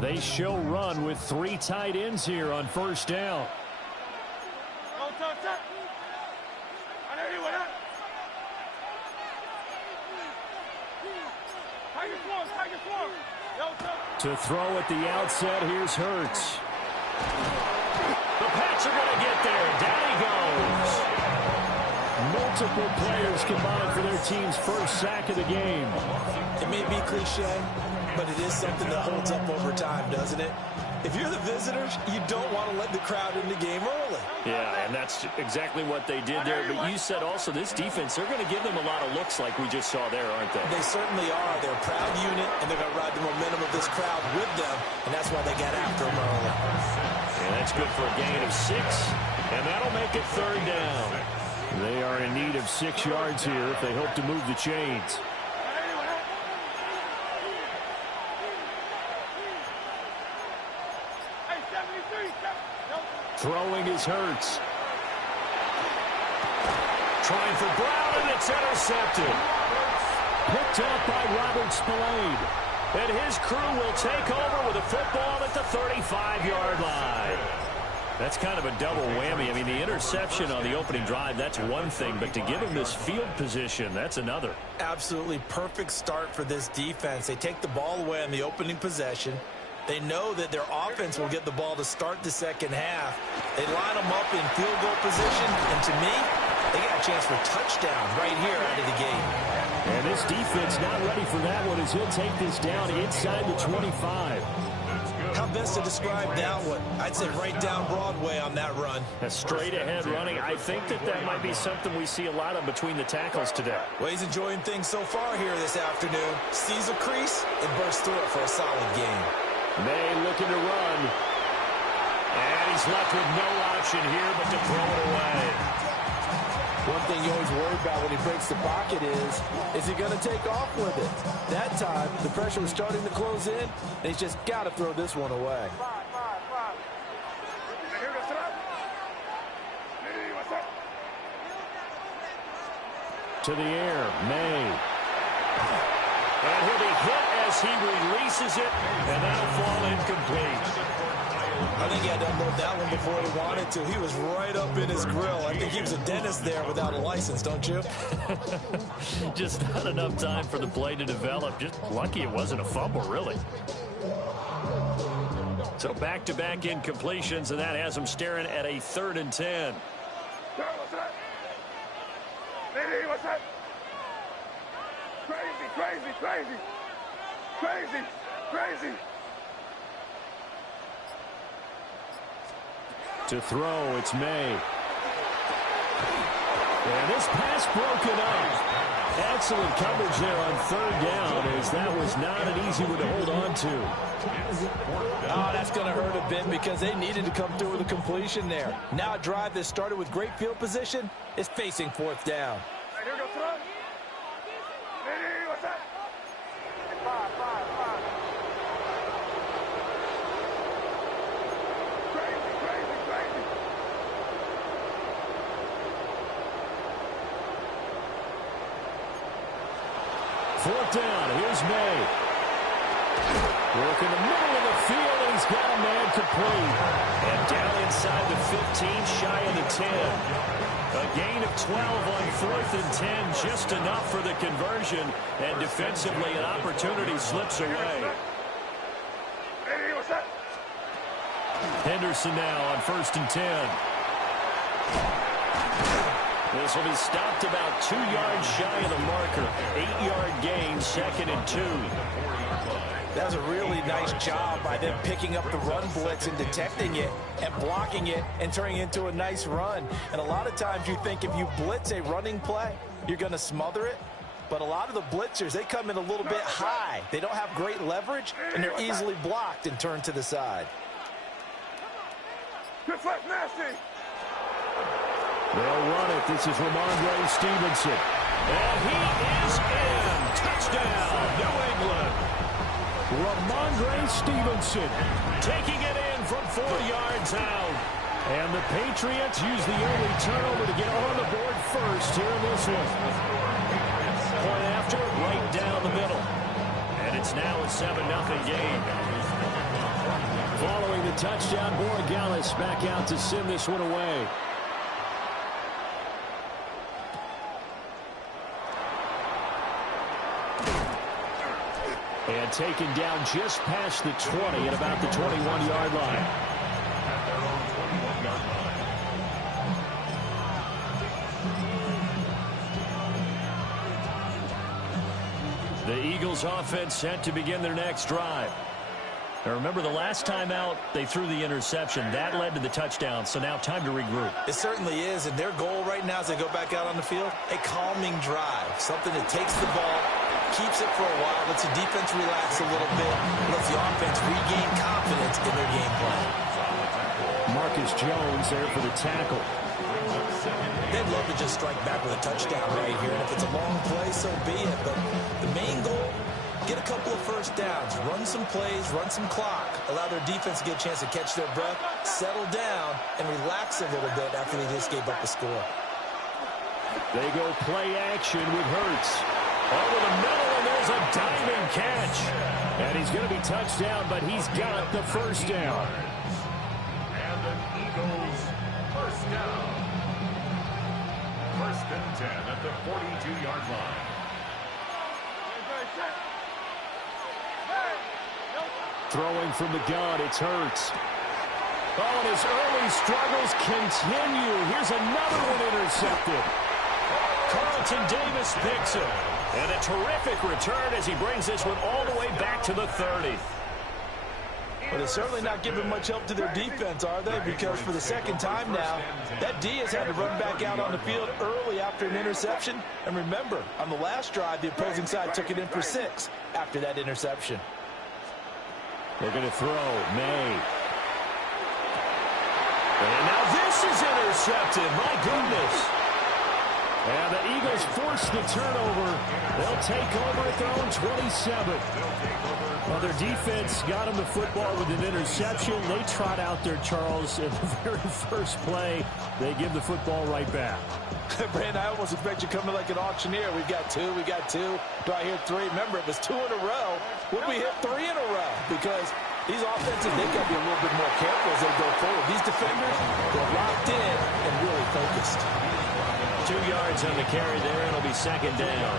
They show run with 3 tight ends here on first down. To throw at the outset, here's Hurts. The Pats are going to get there. Down he goes. Multiple players combined for their team's first sack of the game. It may be cliche, but it is something that holds up over time, doesn't it? If you're the visitors, you don't want to let the crowd in the game early. Yeah, and that's exactly what they did there. But you said also this defense, they're going to give them a lot of looks like we just saw there, aren't they? They certainly are. They're a proud unit, and they're going to ride the momentum of this crowd with them, and that's why they got after them early. And that's good for a gain of 6, and that'll make it 3rd down. They are in need of 6 yards here if they hope to move the chains. Throwing is Hurts. Trying for Brown, and it's intercepted. Picked up by Robert Spillane. And his crew will take over with a football at the 35-yard line. That's kind of a double whammy. I mean, the interception on the opening drive, that's one thing. But to give him this field position, that's another. Absolutely perfect start for this defense. They take the ball away on the opening possession. They know that their offense will get the ball to start the second half. They line them up in field goal position, and to me, they got a chance for a touchdown right here out of the gate. And this defense not ready for that one as he'll take this down inside the 25. How best to describe that one? I'd say right down Broadway on that run. A straight-ahead running. I think that might be something we see a lot of between the tackles today. Well, he's enjoying things so far here this afternoon. Sees a crease and bursts through it for a solid game. May looking to run. And he's left with no option here but to throw it away. One thing you always worry about when he breaks the pocket is he going to take off with it? That time, the pressure was starting to close in, and he's just got to throw this one away. To the air, May. And he'll be hit as he releases it, and that'll fall incomplete. I think he had to unload that one before he wanted to. He was right up in his grill. I think he was a dentist there without a license, don't you? Just not enough time for the play to develop. Just lucky it wasn't a fumble, really. So back-to-back incompletions, and that has him staring at a 3rd and 10. What's that? Lady, what's that? Crazy, crazy, crazy. Crazy, crazy. To throw, it's May. And this pass broken up. Excellent coverage there on 3rd down, as that was not an easy one to hold on to. Oh, that's going to hurt a bit because they needed to come through with a completion there. Now a drive that started with great field position is facing 4th down. Here we go, throw. Lady, what's that? Five. Crazy. 4th down, here's May. Work in the middle of the field, and he's got a man complete. And down inside the 15, shy of the 10. A gain of 12 on 4th and 10, just enough for the conversion. And defensively, an opportunity slips away. Lady, what's that? Henderson now on 1st and 10. This will be stopped about 2 yards shy of the marker. 8-yard gain, 2nd and 2. That was a really nice job by them picking up the run blitz and detecting it and blocking it and turning it into a nice run. And a lot of times you think if you blitz a running play, you're going to smother it. But a lot of the blitzers, they come in a little bit high. They don't have great leverage, and they're easily blocked and turned to the side. Good flash, nasty. They'll run it. This is Ramondre Stevenson. And he is in. Touchdown, New England. Ramondre Stevenson taking it in from 4 yards out. And the Patriots use the early turnover to get on the board first here in this one. Point after, right down the middle. And it's now a 7-0 game. Following the touchdown, Borregales back out to send this one away. And taken down just past the 20 at about the 21-yard line. The Eagles offense set to begin their next drive. Now remember, the last time out, they threw the interception. That led to the touchdown, so now time to regroup. It certainly is, and their goal right now as they go back out on the field, a calming drive. Something that takes the ball, keeps it for a while, lets the defense relax a little bit, lets the offense regain confidence in their game plan. Marcus Jones there for the tackle. They'd love to just strike back with a touchdown right here, and if it's a long play, so be it. But the main goal, get a couple of first downs, run some plays, run some clock, allow their defense to get a chance to catch their breath, settle down, and relax a little bit after they just gave up the score. They go play action with Hurts. Over the middle, and there's a diving catch. And he's going to be touched down, but he's got the first down. And the Eagles first down. First and 10 at the 42-yard line. Throwing from the gun, it's Hurts. Oh, and his early struggles continue. Here's another one intercepted. Carlton Davis picks it. And a terrific return as he brings this one all the way back to the 30. But they're certainly not giving much help to their defense, are they? Because for the second time now, that D has had to run back out on the field early after an interception. And remember, on the last drive, the opposing side took it in for 6 after that interception. They're going to throw. May. And now this is intercepted. My goodness. And the Eagles force the turnover. They'll take over at their own 27. Well, their defense got them the football with an interception. They trot out there, Charles, in the very first play. They give the football right back. Brandon, I almost expect you coming like an auctioneer. We've got 2, we got 2. Do I hear 3? Remember, it was 2 in a row. Would we hit 3 in a row? Because these offenses, they've got to be a little bit more careful as they go forward. These defenders, they're locked in and really focused. 2 yards on the carry there. It'll be second down.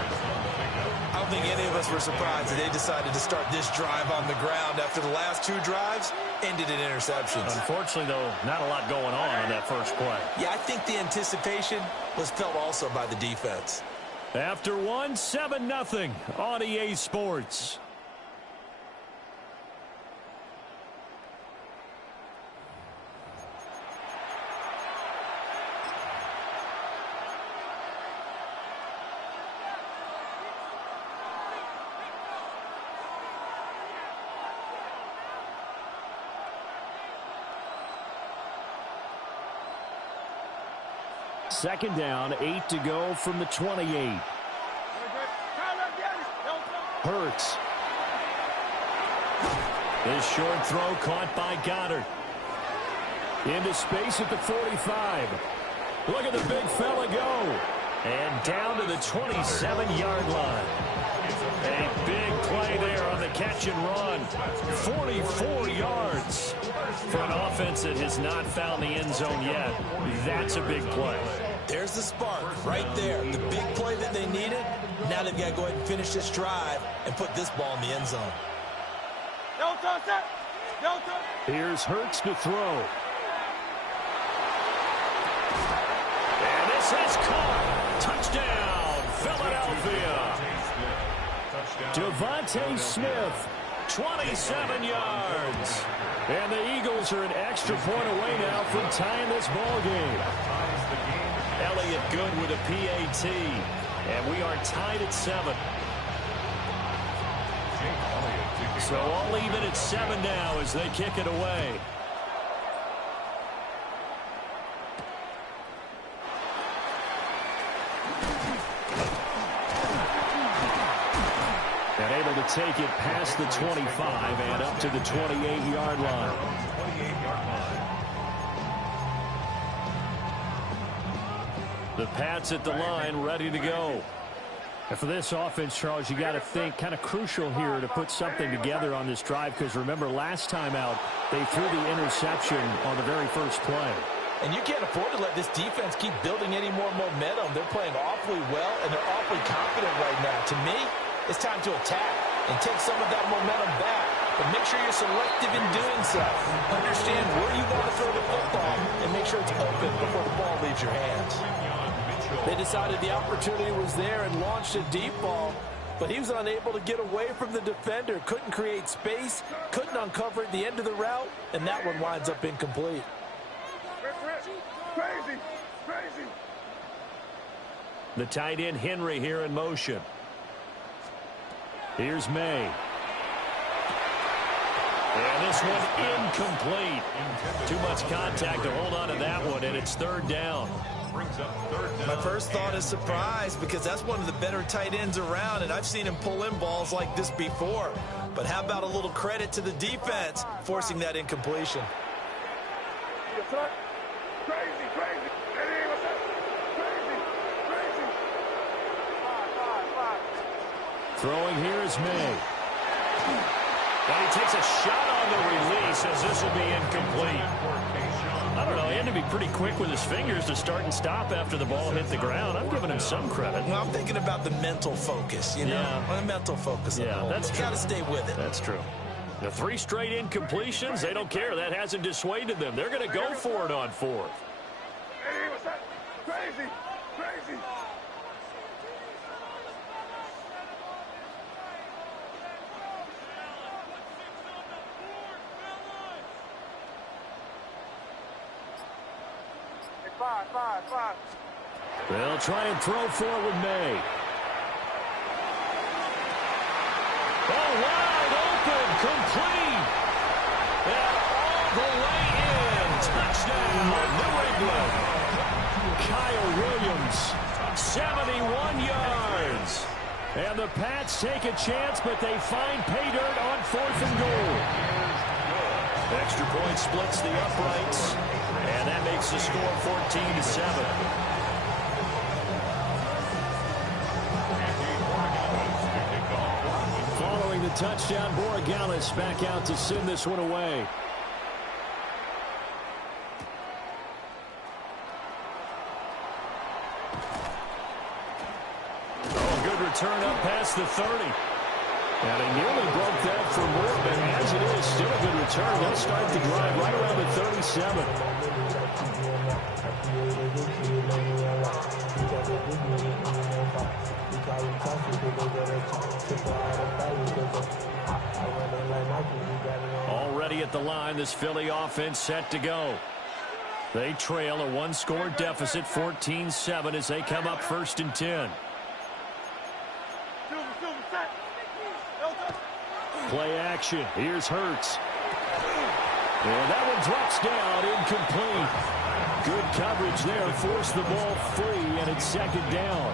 I don't think any of us were surprised that they decided to start this drive on the ground after the last 2 drives ended in interceptions. Unfortunately, though, not a lot going on that first play. Yeah, I think the anticipation was felt also by the defense. After one, 7-0 on EA Sports. Second down, 8 to go from the 28. Hurts. This short throw caught by Goddard. Into space at the 45. Look at the big fella go. And down to the 27-yard line. A big play there on the catch and run. 44 yards for an offense that has not found the end zone yet. That's a big play. There's the spark right there. The big play that they needed. Now they've got to go ahead and finish this drive and put this ball in the end zone. Here's Hurts to throw. And this is caught. Touchdown, Philadelphia. Devontae Smith, 27 yards. And the Eagles are an extra point away now from tying this ball game. Elliott good with a PAT. And we are tied at 7. So all even at 7 now as they kick it away. And able to take it past the 25 and up to the 28-yard line. The Pats at the line, ready to go. And for this offense, Charles, you got to think kind of crucial here to put something together on this drive, because remember last time out they threw the interception on the very first play. And you can't afford to let this defense keep building any more momentum. They're playing awfully well, and they're awfully confident right now. To me, it's time to attack and take some of that momentum back. But make sure you're selective in doing so. Understand where you want to throw the football and make sure it's open before the ball leaves your hands. They decided the opportunity was there and launched a deep ball, but he was unable to get away from the defender. Couldn't create space, couldn't uncover at the end of the route, and that one winds up incomplete. Crazy, crazy. The tight end Henry here in motion. Here's May. And this one incomplete. Too much contact to hold on to that one, and it's third down. My first thought is surprise, because that's one of the better tight ends around, and I've seen him pull in balls like this before. But how about a little credit to the defense forcing that incompletion? Crazy, crazy. Hey, what's up? Crazy, crazy. Five. Throwing here is May. And he takes a shot on the release as this will be incomplete. I don't know, he had to be pretty quick with his fingers to start and stop after the ball hit the ground. I'm giving him some credit. Well, I'm thinking about the mental focus, you know? Yeah. The mental focus. Yeah, that's true. Got to stay with it. That's true. The 3 straight incompletions, they don't care. That hasn't dissuaded them. They're going to go for it on fourth. Hey, what's up? Crazy, crazy. Hey, five. They'll try and throw forward May. Oh, wide open, complete. And all the way in. Touchdown, New England. Kyle Williams, 71 yards. And the Pats take a chance, but they find pay dirt on 4th and goal. Extra point splits the uprights, and that makes the score 14-7. Following the touchdown, Borregales back out to send this one away. Oh, good return up past the 30. And he nearly broke that for more, but as it is, still a good return. They'll start the drive right around the 37. Already at the line, this Philly offense set to go. They trail a 1-score deficit, 14-7, as they come up 1st and 10. Play action. Here's Hurts. And that one drops down, incomplete. Good coverage there. Forced the ball free, and it's 2nd down.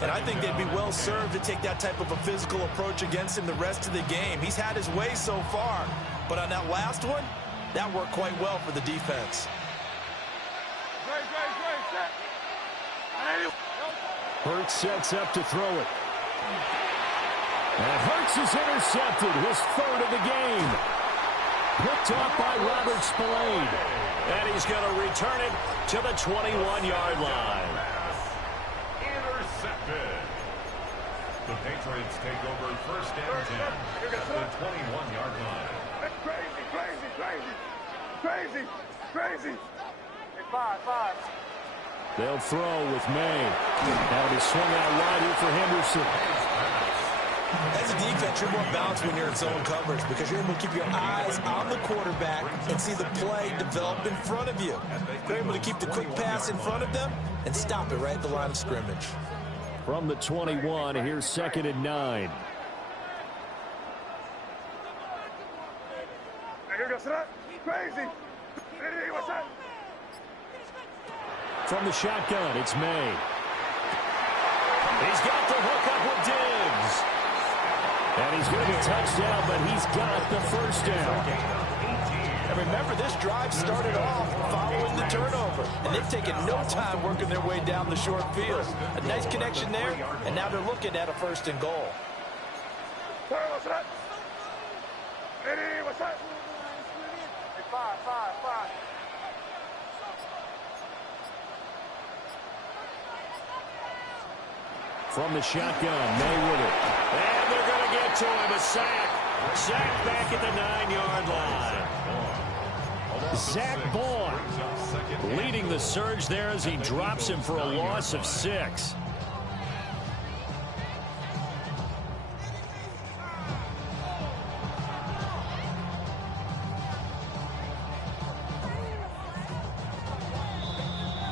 And I think they'd be well served to take that type of a physical approach against him the rest of the game. He's had his way so far. But on that last one, that worked quite well for the defense. Hurts sets up to throw it. And Hurts is intercepted, his 3rd of the game. Picked off by Robert Spillane. And he's going to return it to the 21-yard line. Intercepted. The Patriots take over 1st and 10 at the 21-yard line. Crazy. Hey, five. They'll throw with May. Now to swing out wide here for Henderson. As a defense, you're more balanced when you're in zone coverage because you're able to keep your eyes on the quarterback and see the play develop in front of you. You're able to keep the quick pass in front of them and stop it right at the line of scrimmage. From the 21, here's 2nd and 9. Crazy. Hey, what's up? From the shotgun, it's May. He's got the hook up with Diggs. And he's going to be touched down, but he's got the 1st down. And remember, this drive started off following the turnover. And they've taken no time working their way down the short field. A nice connection there, and now they're looking at a 1st and goal. What's that? Ready, what's that? 5. From the shotgun, May with it. And they're going to get to him. A sack. Sack back at the 9-yard line. Zach Vaughn leading the surge there as he drops him for a loss of 6.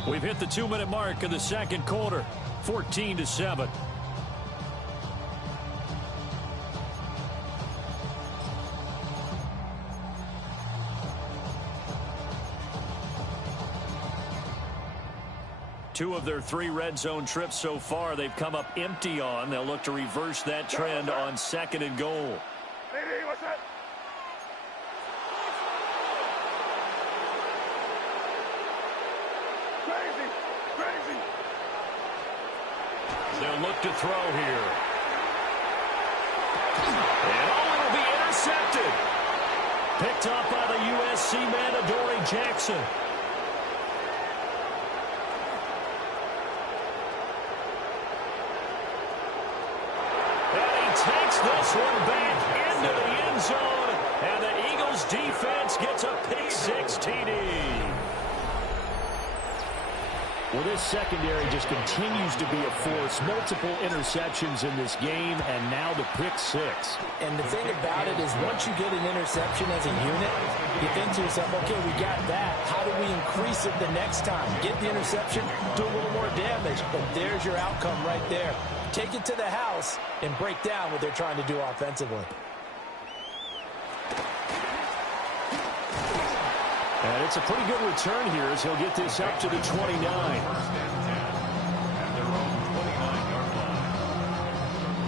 We've hit the 2-minute mark of the 2nd quarter. 14-7. Two of their 3 red zone trips so far they've come up empty on. They'll look to reverse that trend on 2nd and goal. Ready, what's that? Crazy. They'll look to throw here. And it'll be intercepted. Picked up by the USC man, Adoree Jackson. And he takes this one back into the end zone. And the Eagles defense gets a pick 6 TD. Well, this secondary just continues to be a force. Multiple interceptions in this game, and now the pick 6. And the thing about it is once you get an interception as a unit, you think to yourself, okay, we got that. How do we increase it the next time? Get the interception, do a little more damage, but there's your outcome right there. Take it to the house and break down what they're trying to do offensively. And it's a pretty good return here as he'll get this up to the 29.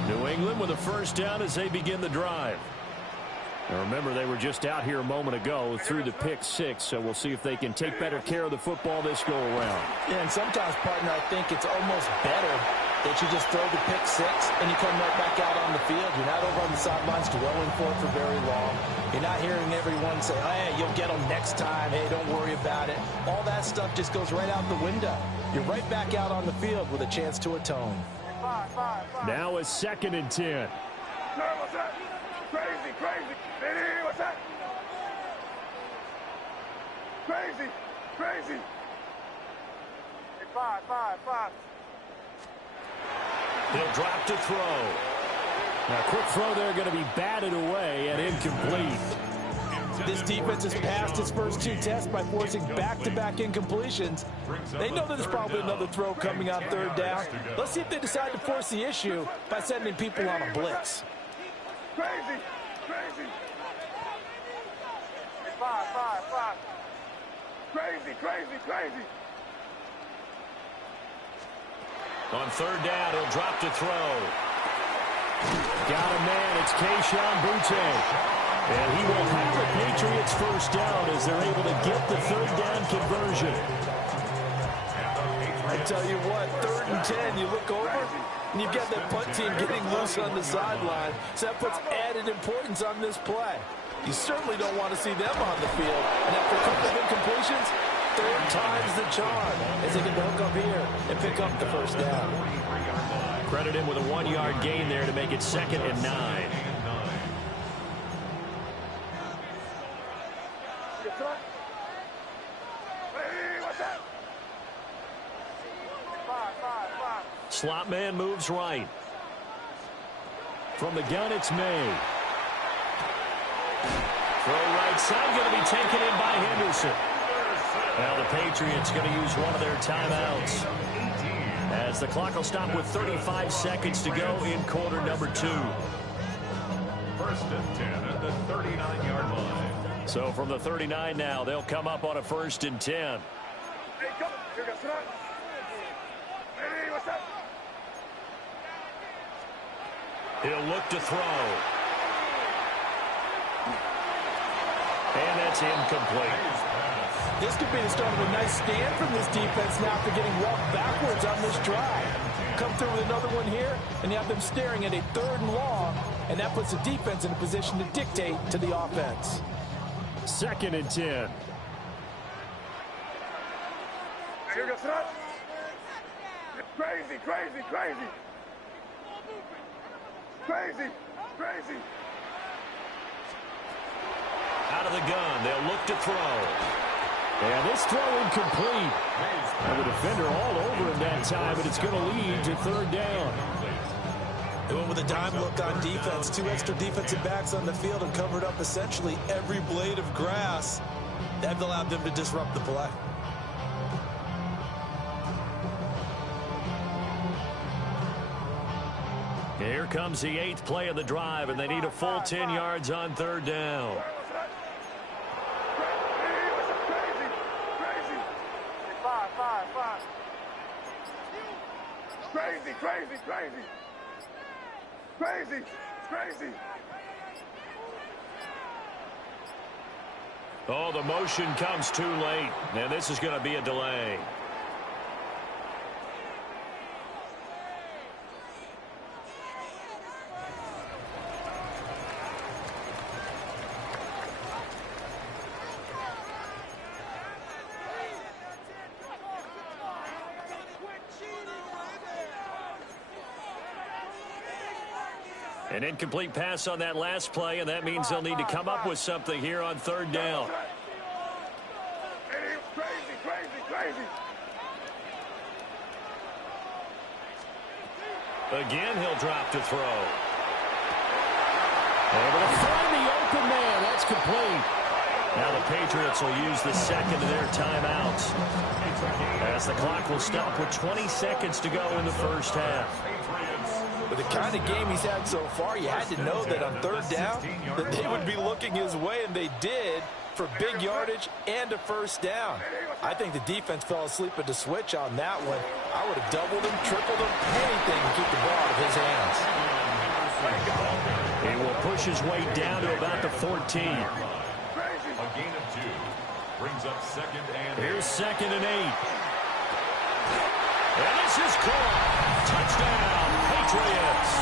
New England with a 1st down as they begin the drive. Now remember, they were just out here a moment ago through the pick 6, so we'll see if they can take better care of the football this go around. Yeah, and sometimes, partner, I think it's almost better that you just throw the pick 6 and you come right back out on the field. You're not over on the sidelines dwelling for it for very long. You're not hearing everyone say, hey, you'll get them next time. Hey, don't worry about it. All that stuff just goes right out the window. You're right back out on the field with a chance to atone. Now a 2nd and 10. What's that? Crazy. Ready, what's that? Crazy. 5. He'll drop to throw. Now, quick throw there going to be batted away and incomplete. This defense has passed its first 2 tests by forcing back-to-back incompletions. They know there's probably another throw coming on 3rd down. Let's see if they decide to force the issue by sending people on a blitz. Crazy. 5. Crazy. On 3rd down, he'll drop to throw. Got a man. It's Kayshon Boutte. And he will have the Patriots 1st down as they're able to get the 3rd down conversion. I tell you what, 3rd and 10, you look over, and you've got that punt team getting loose on the sideline. So that puts added importance on this play. You certainly don't want to see them on the field. And after a couple of incompletions, 3rd time's the charm as they get the hook up here and pick up the 1st down. Credit him with a 1-yard gain there to make it 2nd and 9. Slot man moves right. From the gun, it's May. Throw right side, going to be taken in by Henderson. Now the Patriots going to use one of their timeouts, as the clock will stop with 35 seconds to go in quarter number 2. 1st and 10 at the 39-yard line. So from the 39 now, they'll come up on a 1st and 10. Hey, go. Here goes that. Hey, what's up? He'll look to throw. And that's incomplete. This could be the start of a nice stand from this defense now after getting walked backwards on this drive. Come through with another one here, and you have them staring at a 3rd and long, and that puts the defense in a position to dictate to the offense. 2nd and 10. Crazy, crazy, crazy. Crazy, crazy. Out of the gun, they'll look to throw. And this throw incomplete. And the defender all over him that time, but it's going to lead to 3rd down. They went with a dime look on defense. 2 extra defensive backs on the field and covered up essentially every blade of grass. That allowed them to disrupt the play. Here comes the 8th play of the drive, and they need a full 10 yards on 3rd down. Crazy, crazy, crazy. Crazy, crazy. Oh, the motion comes too late. And this is going to be a delay. An incomplete pass on that last play, and that means they'll need to come up with something here on 3rd down. Crazy, crazy, crazy. Again, he'll drop to throw. Able to find the open man. That's complete. Now the Patriots will use the 2nd of their timeouts, as the clock will stop with 20 seconds to go in the 1st half. With the kind of game he's had so far, you had to know that on 3rd down that they would be looking his way, and they did, for big yardage and a 1st down. I think the defense fell asleep at the switch on that one. I would have doubled him, tripled him, anything to keep the ball out of his hands. He will push his way down to about the 14. A gain of 2 brings up 2nd and 8. Here's 2nd and 8. And this is caught. Touchdown, Patriots.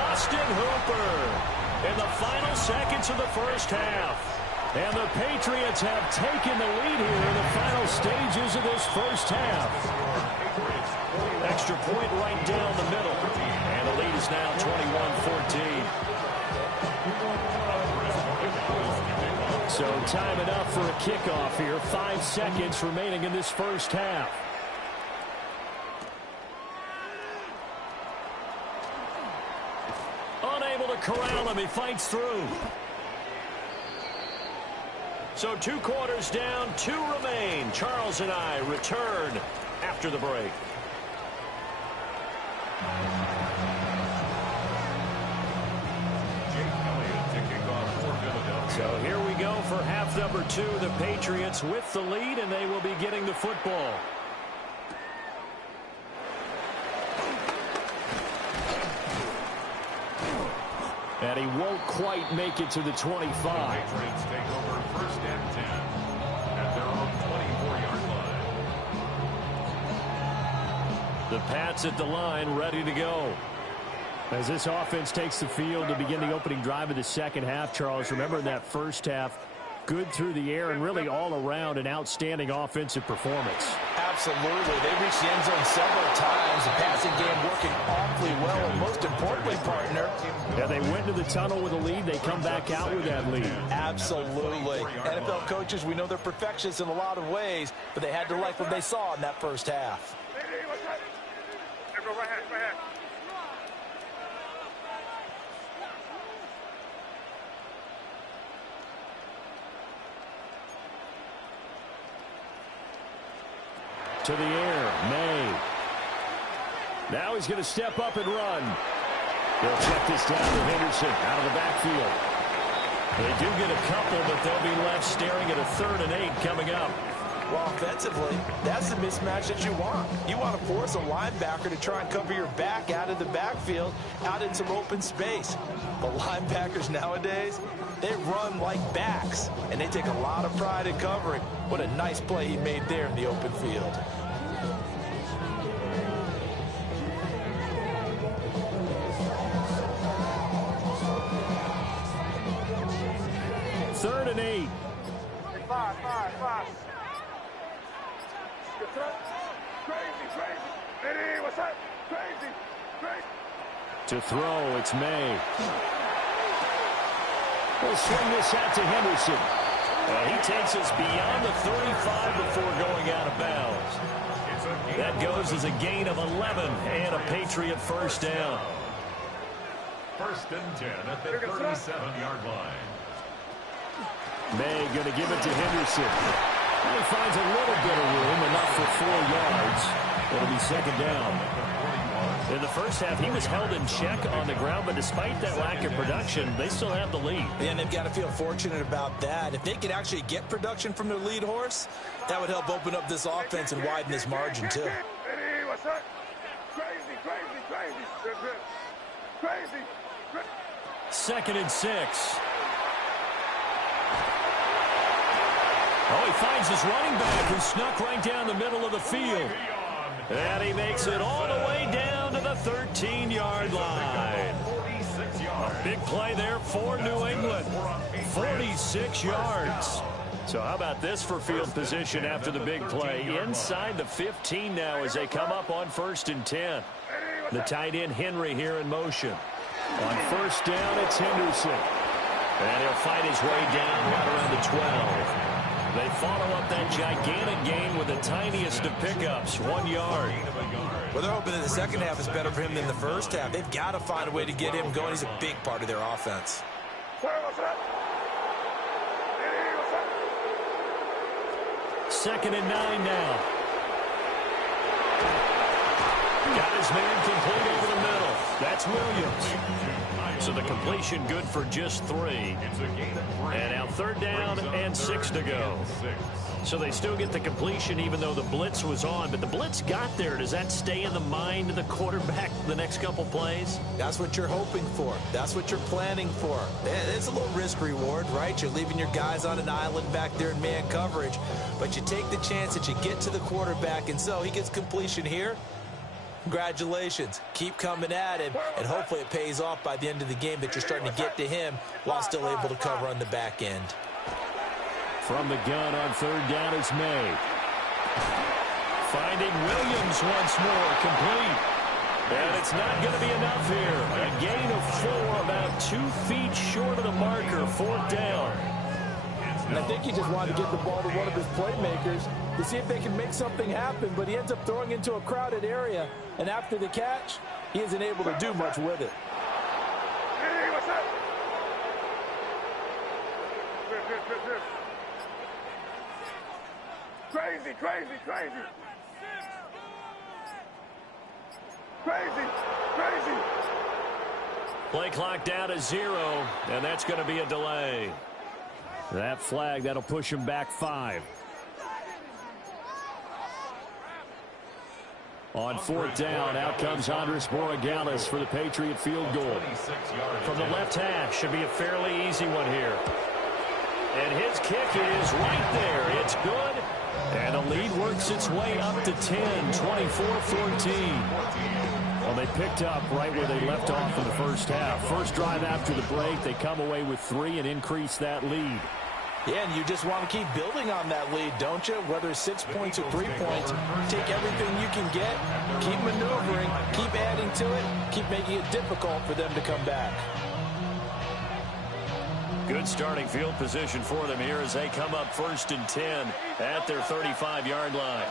Austin Hooper in the final seconds of the 1st half. And the Patriots have taken the lead here in the final stages of this 1st half. Extra point right down the middle. And the lead is now 21-14. So time enough for a kickoff here. 5 seconds remaining in this 1st half. Unable to corral him. He fights through. So 2 quarters down, 2 remain. Charles and I return after the break. So here we go for half number 2. The Patriots with the lead, and they will be getting the football. And he won't quite make it to the 25. Patriots take over 1st and 10 at their own 24-yard line. The Pats at the line, ready to go. As this offense takes the field to begin the opening drive of the 2nd half, Charles, remember in that 1st half, good through the air and really all around an outstanding offensive performance. Absolutely. They reached the end zone several times. The passing game working awfully well. And most importantly, partner, yeah, they went to the tunnel with a lead. They come back out with that lead. Absolutely. NFL coaches, we know they're perfectionists in a lot of ways, but they had to like what they saw in that 1st half. Right hand. To the air, May. Now he's going to step up and run. They'll check this down to Henderson out of the backfield. They do get a couple, but they'll be left staring at a 3rd and 8 coming up. Well, offensively, that's the mismatch that you want. You want to force a linebacker to try and cover your back out of the backfield, out in some open space. But linebackers nowadays, they run like backs, and they take a lot of pride in covering. What a nice play he made there in the open field. Third and 8. Five. Crazy. Eddie, what's up? Crazy. To throw, it's May. We'll swing this out to Henderson. He takes us beyond the 35 before going out of bounds. That goes as a gain of 11 and a Patriot first down. First and 10 at the 37-yard line. May going to give it to Henderson. He finds a little bit of room, enough for 4 yards. It'll be second down. In the first half, he was held in check on the ground, but despite that lack of production, they still have the lead. Yeah, and they've got to feel fortunate about that. If they could actually get production from their lead horse, that would help open up this offense and widen this margin, too. Eddie, what's up? Crazy. Second and 6. Oh, he finds his running back who snuck right down the middle of the field. And he makes it all the way down to the 13-yard line. A big play there for New England. 46 yards. So how about this for field position after the big play? Inside the 15 now as they come up on first and 10. The tight end Henry here in motion. On first down, it's Henderson. And he'll fight his way down right around the 12. They follow up that gigantic gain with the tiniest of pickups, 1 yard. Well, they're hoping that the second half is better for him than the first half. They've got to find a way to get him going. He's a big part of their offense. Second and 9 now. Got his man complete over the middle. That's Williams. So the completion good for just 3. And now third down and 6 to go. So they still get the completion even though the blitz was on. But the blitz got there. Does that stay in the mind of the quarterback the next couple plays? That's what you're hoping for. That's what you're planning for. It's a little risk reward, right? You're leaving your guys on an island back there in man coverage. But you take the chance that you get to the quarterback. And so he gets completion here. Congratulations. Keep coming at him, and hopefully it pays off by the end of the game that you're starting to get to him while still able to cover on the back end. From the gun on third down is May. Finding Williams once more, complete. And it's not going to be enough here. A gain of 4, about 2 feet short of the marker, fourth down. And I think he just wanted to get the ball to one of his playmakers to see if they can make something happen, but he ends up throwing into a crowded area, and after the catch, he isn't able to do much with it. Hey, what's up? Good. Crazy. Play clock down to 0, and that's going to be a delay. That flag, that'll push him back 5. On fourth down, out comes Andres Borregales for the Patriot field goal. From the left hash, should be a fairly easy one here. And his kick is right there. It's good. And the lead works its way up to 10, 24-14. Well, they picked up right where they left off in the first half. First drive after the break, they come away with 3 and increase that lead. Yeah, and you just want to keep building on that lead, don't you? Whether it's 6 points or 3 points, take everything you can get, keep maneuvering, keep adding to it, keep making it difficult for them to come back. Good starting field position for them here as they come up first and 10 at their 35-yard line.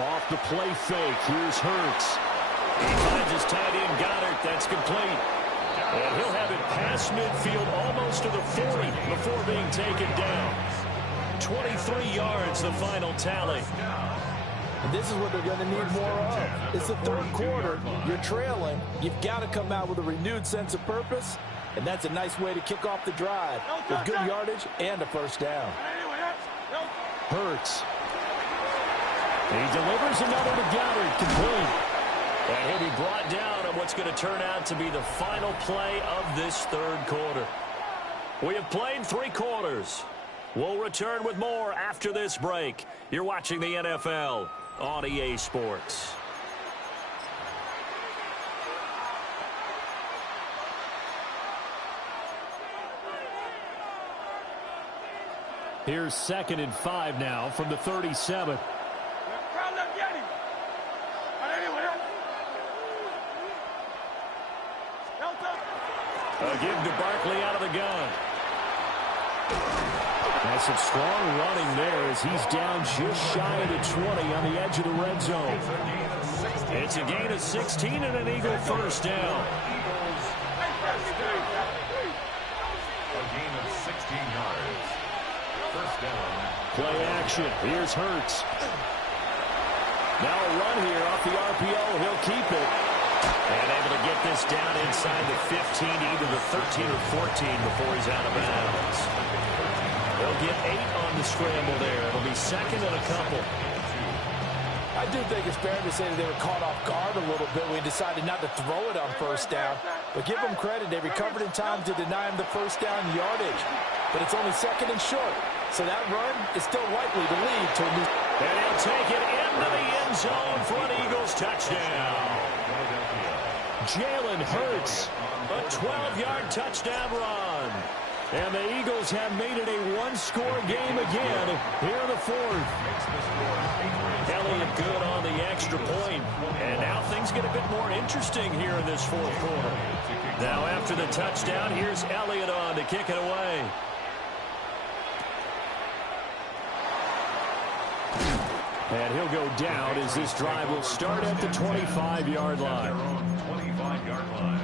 Off the play fake, here's Hurts. He finds his tight end Goddard. That's complete. And he'll have it past midfield almost to the 40 before being taken down. 23 yards, the final tally. And this is what they're going to need more of. It's the third quarter. You're trailing. You've got to come out with a renewed sense of purpose. And that's a nice way to kick off the drive with good yardage and a first down. Hurts. He delivers another to Goddard, complete. And he'll be brought down on what's going to turn out to be the final play of this third quarter. We have played 3 quarters. We'll return with more after this break. You're watching the NFL on EA Sports. Here's 2nd and 5 now from the 37. A give to Barkley out of the gun. That's some strong running there as he's down just shy of the 20 on the edge of the red zone. It's a gain of 16 and an Eagle first down. A gain of 16 yards. First down. Play action. Here's Hurts. Now a run here off the RPO. He'll keep it. And able to get this down inside the 15, either the 13 or 14 before he's out of bounds. They'll get 8 on the scramble there. It'll be 2nd and a couple. I do think it's fair to say that they were caught off guard a little bit when he decided not to throw it on first down. But give them credit. They recovered in time to deny him the first down yardage. But it's only 2nd and short. So that run is still likely to lead to a new... And he'll take it into the end zone for an Eagles touchdown. Jalen Hurts, a 12-yard touchdown run. And the Eagles have made it a one-score game again here in the 4th. Elliott good on the extra point. And now things get a bit more interesting here in this 4th quarter. Now after the touchdown, here's Elliott on to kick it away. And he'll go down as this drive will start at the 25-yard line. 25-yard line.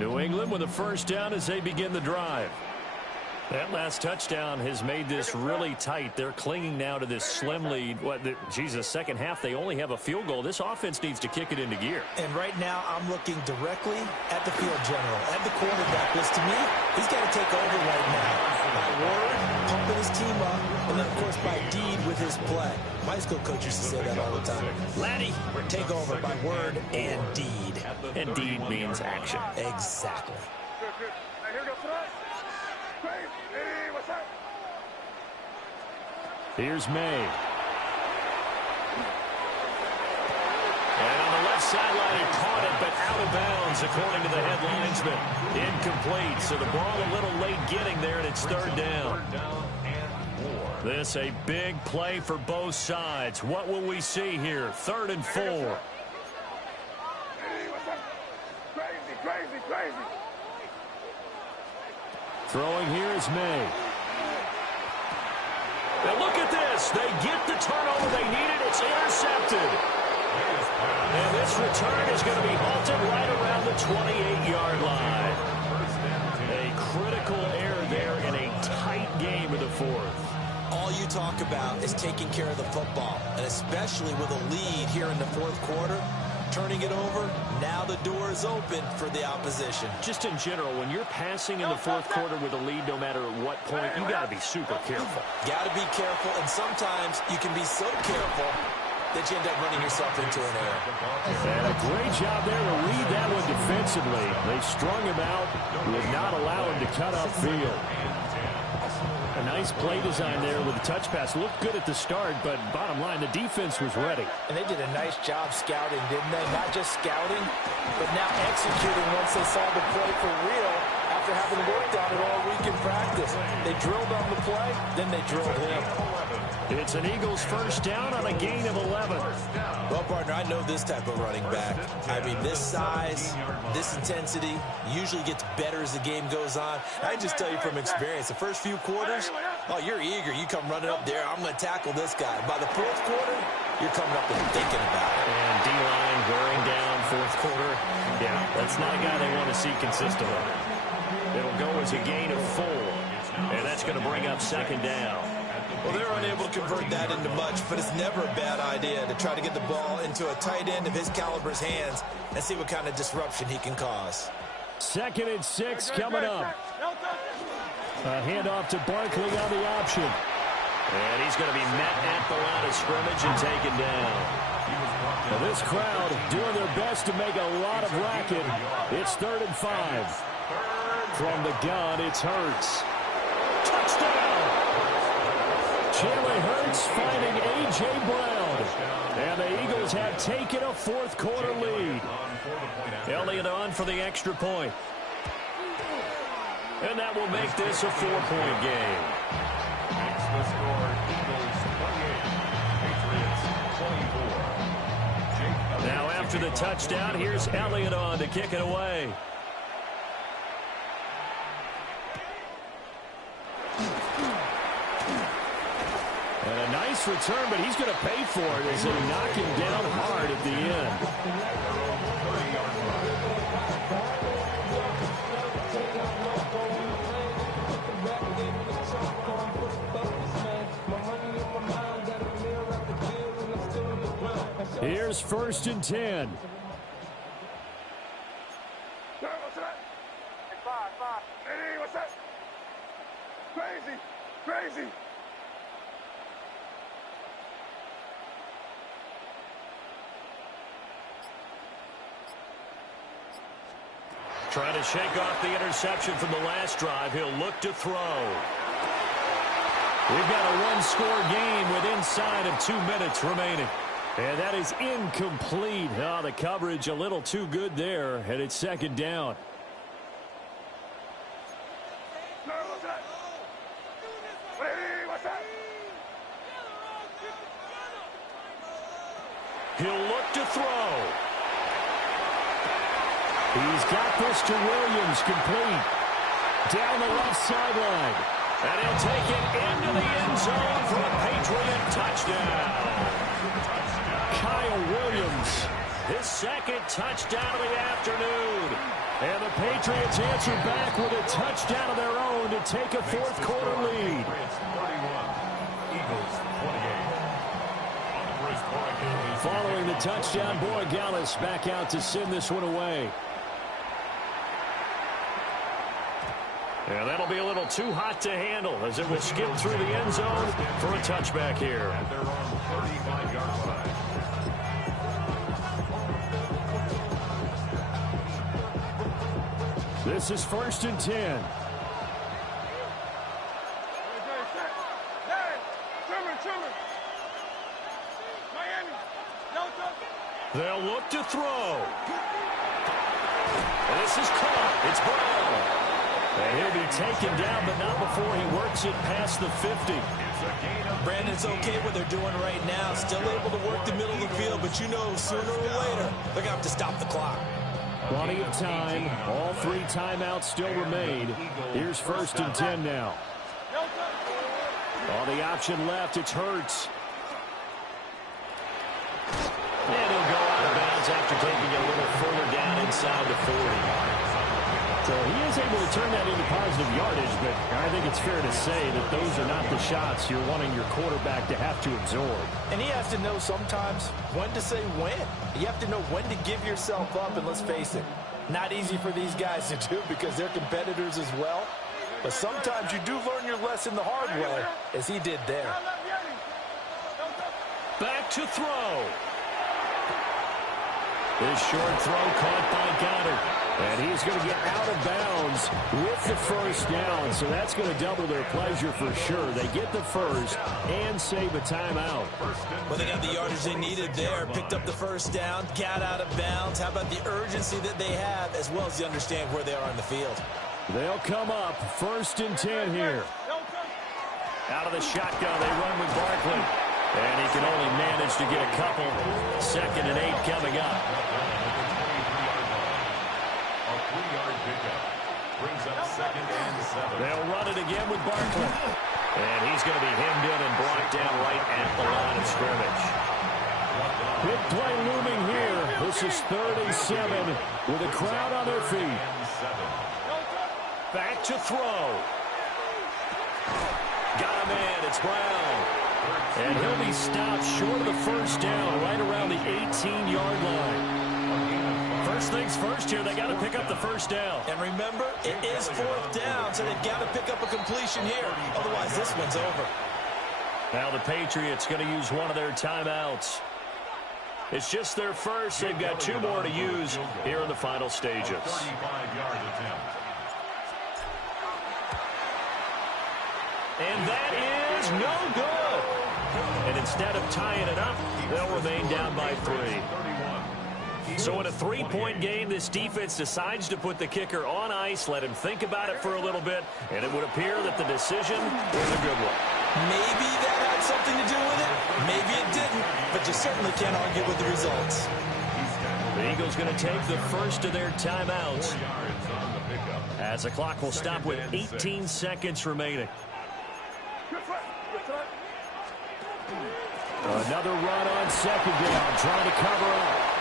New England with a first down as they begin the drive. That last touchdown has made this really tight. They're clinging now to this slim lead. Second half, they only have a field goal. This offense needs to kick it into gear. And right now, I'm looking directly at the field general, at the quarterback. Because to me, he's got to take over right now. By word, pumping his team up, and then, of course, by deed with his play. My high school coach used to say that all the time. Laddie, take over by word and deed. And deed means action. Exactly. Here's May. And on the left sideline, he caught it, but out of bounds, according to the head linesman. Incomplete, so the ball a little late getting there, and it's 3rd down. This a big play for both sides. What will we see here? 3rd and 4. Throwing here is May. Now look at this. They get the turnover they needed. It's intercepted. And this return is going to be halted right around the 28-yard line. A critical error there in a tight game of the 4th. All you talk about is taking care of the football, and especially with a lead here in the 4th quarter. Turning it over, now the door is open for the opposition. Just in general, when you're passing in the 4th quarter with a lead, no matter at what point, you got to be super careful. Got to be careful, and sometimes you can be so careful that you end up running yourself into an error. And a great job there to read that one defensively. They strung him out, would not allow him to cut upfield. A nice play design there with the touch pass. Looked good at the start, but bottom line, the defense was ready. And they did a nice job scouting, didn't they? Not just scouting, but now executing once they saw the play for real after having worked on it all week in practice. They drilled on the play, then they drilled him. It's an Eagles first down on a gain of 11. Well, partner, I know this type of running back. I mean, this size, this intensity usually gets better as the game goes on. I can just tell you from experience, the first few quarters, oh, you're eager. You come running up there, I'm going to tackle this guy. By the 4th quarter, you're coming up and thinking about it. And D-line wearing down 4th quarter. Yeah, that's not a guy they want to see consistently. It'll go as a gain of 4. And that's going to bring up 2nd down. Well, they're unable to convert that into much, but it's never a bad idea to try to get the ball into a tight end of his caliber's hands and see what kind of disruption he can cause. 2nd and 6 coming up. A handoff to Barkley on the option. And he's going to be met at the line of scrimmage and taken down. Now this crowd doing their best to make a lot of racket. It's 3rd and 5. From the gun, it's Hurts. Touchdown! Jalen Hurts finding A.J. Brown. And the Eagles have taken a fourth-quarter lead. Elliott on for the extra point. And that will make this a 4-point game. Makes the score Eagles 28, Patriots 24. Now after the touchdown, here's Elliott on to kick it away. And a nice return, but he's going to pay for it as they knock him down hard at the end. Here's 1st and 10. What's that? Hey, five. Hey, what's that? Crazy. Trying to shake off the interception from the last drive. He'll look to throw. We've got a one-score game with inside of 2 minutes remaining. And that is incomplete. Oh, the coverage a little too good there, and it's 2nd down. What's that? Hey, what's that? He'll look to throw. He's got this to Williams, complete. Down the left sideline. And he'll take it into the end zone for a Patriot touchdown. Kyle Williams. His 2nd touchdown of the afternoon. And the Patriots answer back with a touchdown of their own to take a fourth-quarter lead. Patriots 31, Eagles 28. Following the touchdown, Borregales back out to send this one away. And that'll be a little too hot to handle as it was skipped through the end zone for a touchback here. At their own 35-yard line. This is 1st and 10. They'll look to throw. And this is caught. It's Brown. And he'll be taken down, but not before he works it past the 50. Brandon, it's okay what they're doing right now. Still able to work the middle of the field, but you know sooner or later they're going to have to stop the clock. Plenty of time. All 3 timeouts still remain. Here's 1st and 10 now. On the option left, it's Hurts. And he'll go out of bounds after taking a little further down inside the 40. So he is able to turn that into positive yardage, but I think it's fair to say that those are not the shots you're wanting your quarterback to have to absorb. And he has to know sometimes when to say when. You have to know when to give yourself up, and let's face it, not easy for these guys to do because they're competitors as well. But sometimes you do learn your lesson the hard way, as he did there. Back to throw. This short throw caught by Goddard. And he's going to get out of bounds with the first down. So that's going to double their pleasure for sure. They get the first and save a timeout. Well, they got the yardage they needed there. Picked up the first down, got out of bounds. How about the urgency that they have, as well as you understand where they are in the field? They'll come up 1st and 10 here. Out of the shotgun, they run with Barkley. And he can only manage to get a couple. 2nd and 8 coming up. Brings up 2nd and 7. They'll run it again with Barkley. And he's going to be hemmed in and brought down right at the line of scrimmage. Big play looming here. This is 3rd and 7 with a crowd on their feet. Back to throw. Got him in. It's Brown. And he'll be stopped short of the first down right around the 18-yard line. 1st First things first here, they got to pick up the first down. And remember, it is 4th down, so they've got to pick up a completion here. Otherwise, this one's over. Now the Patriots going to use one of their timeouts. It's just their first. They've got 2 more to use here in the final stages. 35-yard attempt. And that is no good. And instead of tying it up, they'll remain down by 3. So in a 3-point game, this defense decides to put the kicker on ice, let him think about it for a little bit, and it would appear that the decision was a good one. Maybe that had something to do with it. Maybe it didn't, but you certainly can't argue with the results. The Eagles going to take the first of their timeouts as the clock will stop with 18 seconds remaining. Another run on 2nd down, trying to cover up.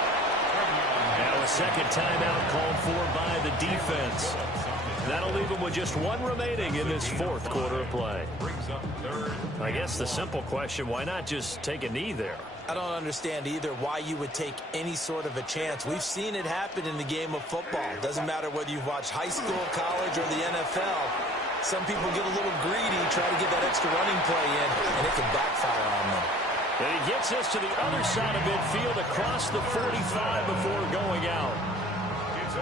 Now a second timeout called for by the defense. That'll leave them with just 1 remaining in this 4th quarter of play. I guess the simple question, why not just take a knee there? I don't understand either why you would take any sort of a chance. We've seen it happen in the game of football. Doesn't matter whether you've watched high school, college, or the NFL. Some people get a little greedy, try to get that extra running play in, and it can backfire on them. And he gets us to the other side of midfield across the 45 before going out.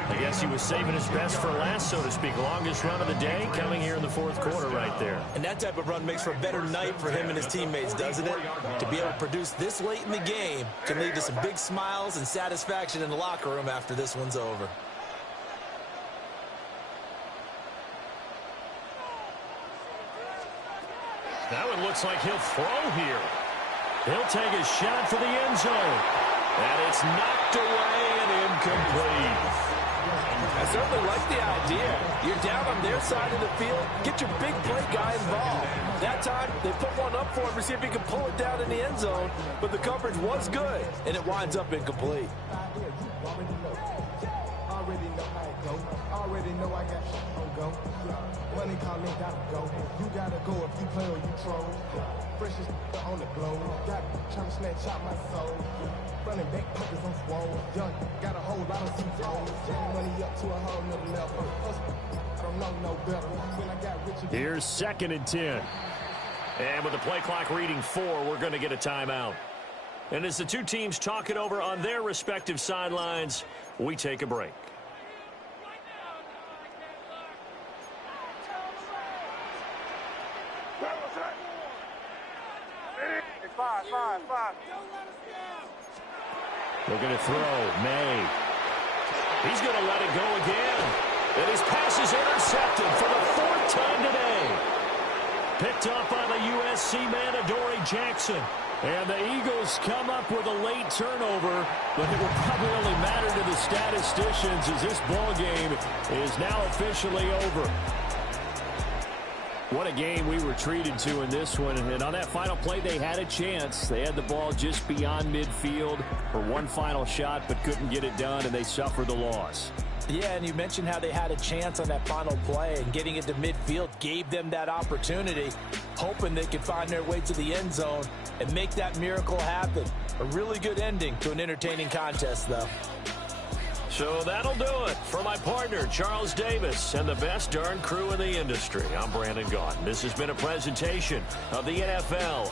I guess he was saving his best for last, so to speak. Longest run of the day coming here in the 4th quarter right there. And that type of run makes for a better night for him and his teammates, doesn't it? To be able to produce this late in the game can lead to some big smiles and satisfaction in the locker room after this one's over. Now it looks like he'll throw here. He'll take a shot for the end zone. And it's knocked away and incomplete. I certainly like the idea. You're down on their side of the field. Get your big play guy involved. That time, they put one up for him to see if he can pull it down in the end zone. But the coverage was good, and it winds up incomplete. Already know how it go. Already know I got shit on go. Money calling, gotta go. You gotta go if you play or you troll. Freshest on the globe. Got trying to snatch out my soul. Running back pockets on swole. Young, got a whole lot of seats on. Money up to a whole nother level. I don't know no better. When I got rich again. Here's 2nd and 10. And with the play clock reading 4, we're going to get a timeout. And as the 2 teams talk it over on their respective sidelines, we take a break. Five. Looking to throw. May. He's going to let it go again. And his pass is intercepted for the 4th time today. Picked up by the USC man, Adoree Jackson. And the Eagles come up with a late turnover, but it will probably only matter to the statisticians as this ball game is now officially over. What a game we were treated to in this one. And on that final play, they had a chance. They had the ball just beyond midfield for one final shot, but couldn't get it done, and they suffered the loss. Yeah, and you mentioned how they had a chance on that final play, and getting it to midfield gave them that opportunity, hoping they could find their way to the end zone and make that miracle happen. A really good ending to an entertaining contest, though. So that'll do it for my partner, Charles Davis, and the best darn crew in the industry. I'm Brandon Gaudin. This has been a presentation of the NFL